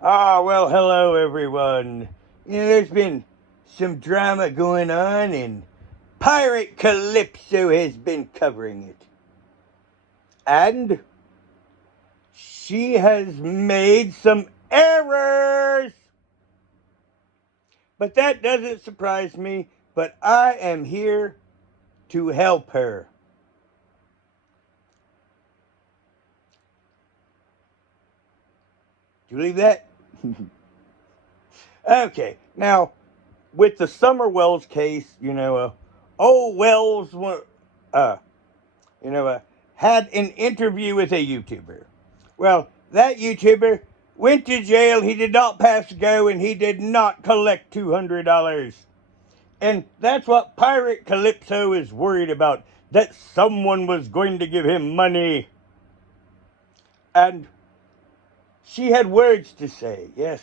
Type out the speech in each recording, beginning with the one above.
Well, hello everyone. There's been some drama going on, and Pirate Kalypso has been covering it. And she has made some errors. But that doesn't surprise me, but I am here to help her. Do you believe that? Okay, now, with the Summer Wells case, old Wells, uh, you know, uh, had an interview with a YouTuber. Well, that YouTuber went to jail. He did not pass go, and he did not collect $200. And that's what Pirate Kalypso is worried about, that someone was going to give him money. And she had words to say, yes.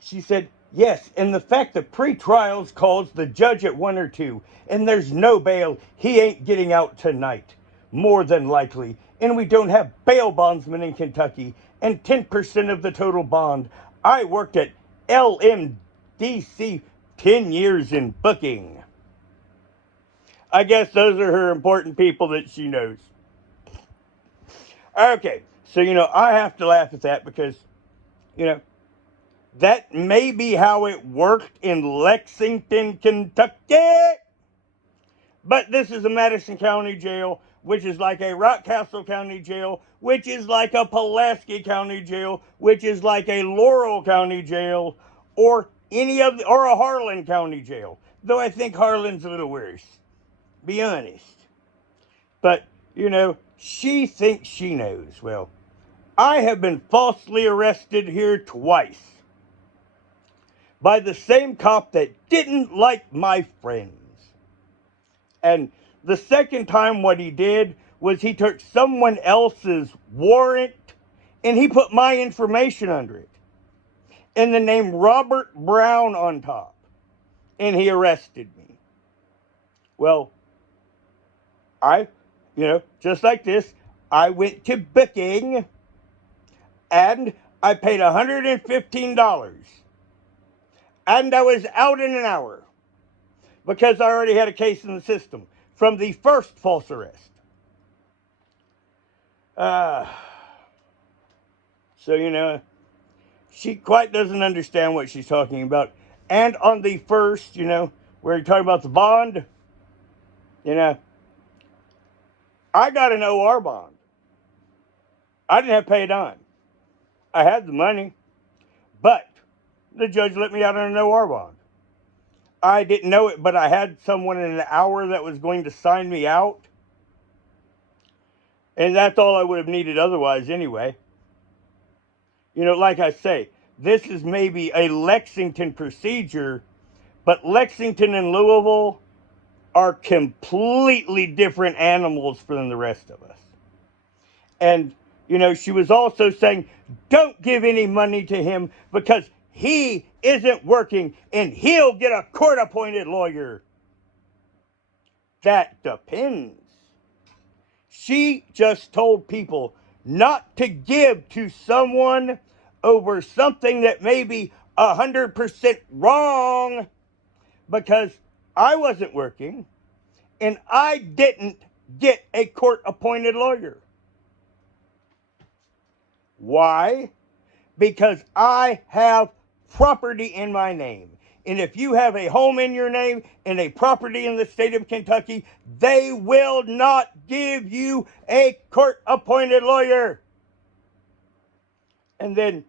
She said, yes, and the fact that pre-trials calls the judge at 1 or 2, and there's no bail, he ain't getting out tonight, more than likely. And we don't have bail bondsmen in Kentucky, and 10% of the total bond. I worked at LMDC 10 years in booking. I guess those are her important people that she knows. Okay, so, I have to laugh at that because, you know, that may be how it worked in Lexington, Kentucky. But this is a Madison County jail, which is like a Rockcastle County jail, which is like a Pulaski County jail, which is like a Laurel County jail, or or a Harlan County jail. Though I think Harlan's a little worse. Be honest. But, she thinks she knows. Well, I have been falsely arrested here twice by the same cop that didn't like my friends. And the second time, what he did was he took someone else's warrant and he put my information under it and the name Robert Brown on top. And he arrested me. Well, just like this, I went to booking and I paid $115. And I was out in an hour because I already had a case in the system from the first false arrest. So, she quite doesn't understand what she's talking about. And on the first, where you're talking about the bond, I got an OR bond. I didn't have to pay a dime. I had the money, but the judge let me out on an OR bond. I didn't know it, but I had someone in an hour that was going to sign me out. And that's all I would have needed otherwise anyway. Like I say, this is maybe a Lexington procedure, but Lexington and Louisville are completely different animals from the rest of us. And, she was also saying, don't give any money to him because he isn't working and he'll get a court-appointed lawyer. That depends. She just told people not to give to someone over something that may be 100% wrong because I wasn't working and I didn't get a court-appointed lawyer. Why? Because I have property in my name. And if you have a home in your name and a property in the state of Kentucky, they will not give you a court-appointed lawyer. And then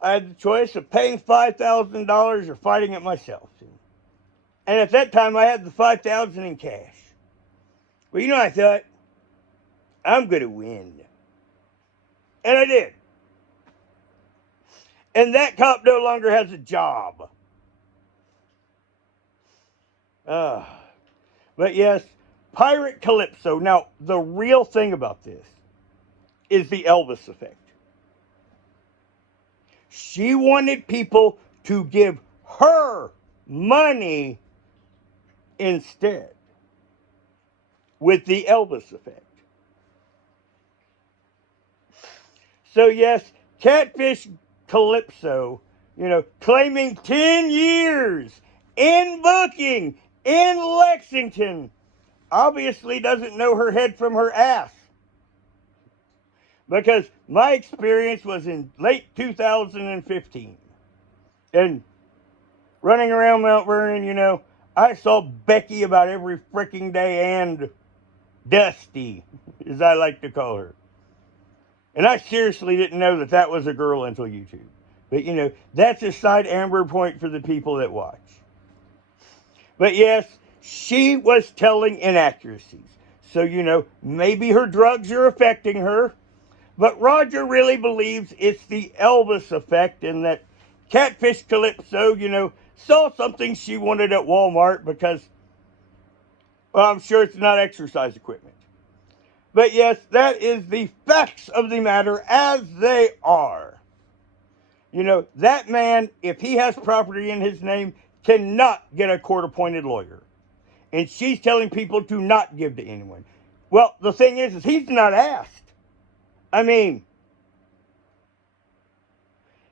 I had the choice of paying $5,000 or fighting it myself. And at that time, I had the $5,000 in cash. Well, I thought, I'm going to win. And I did. And that cop no longer has a job. But yes, Pirate Kalypso. Now, the real thing about this is the Elvis effect. She wanted people to give her money instead with the Elvis effect. So yes, catfish Kalypso, claiming 10 years in booking in Lexington, obviously doesn't know her head from her ass. Because my experience was in late 2015. And running around Mount Vernon, I saw Becky about every freaking day, and Dusty, as I like to call her. And I seriously didn't know that that was a girl until YouTube. But, that's a side amber point for the people that watch. But yes, she was telling inaccuracies. So, maybe her drugs are affecting her. But Roger really believes it's the Elvis effect, and that Catfish Kalypso, saw something she wanted at Walmart because, well, I'm sure it's not exercise equipment. But yes, that is the facts of the matter as they are. That man, if he has property in his name, cannot get a court-appointed lawyer. And she's telling people to not give to anyone. Well, the thing is he's not asked. I mean,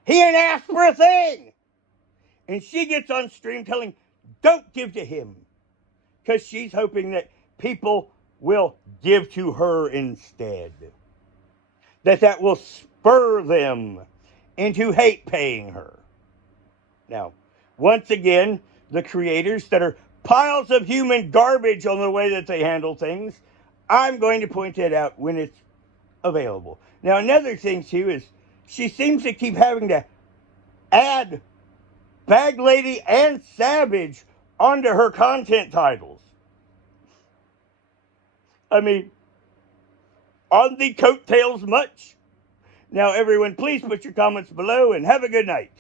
he ain't asked for a thing. And she gets on stream telling, don't give to him. Because she's hoping that people will give to her instead. That will spur them into hate paying her. Now, once again, the creators that are piles of human garbage on the way that they handle things, I'm going to point that out when it's available. Now, another thing, too, is she seems to keep having to add Bag Lady and Savage onto her content titles. I mean, on the coattails much. Now, everyone, please put your comments below and have a good night.